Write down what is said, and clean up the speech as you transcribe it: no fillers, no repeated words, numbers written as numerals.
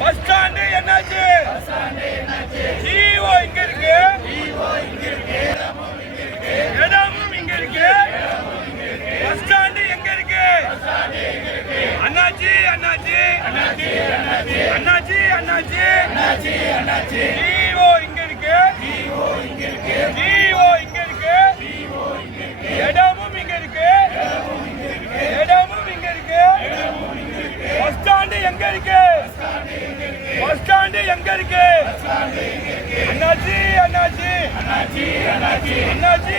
Bus stand என்னாச்சு? GO இங்க இருக்கு, இடமும் இங்க இருக்கு. பஸ் ஸ்டாண்டு எங்க இருக்கு? அண்ணாச்சி அண்ணாச்சி அண்ணாச்சி அண்ணாச்சி ஜிஓ இங்க இருக்கு, ஜிஓ இங்க இருக்கு. இடமும் இங்க இருக்கு, இடமும் இங்க இருக்கு. பஸ் ஸ்டாண்டு எங்க இருக்கு? பஸ் ஸ்டாண்டு எங்க இருக்கு? அண்ணாச்சி அண்ணாச்சி அண்ணாச்சி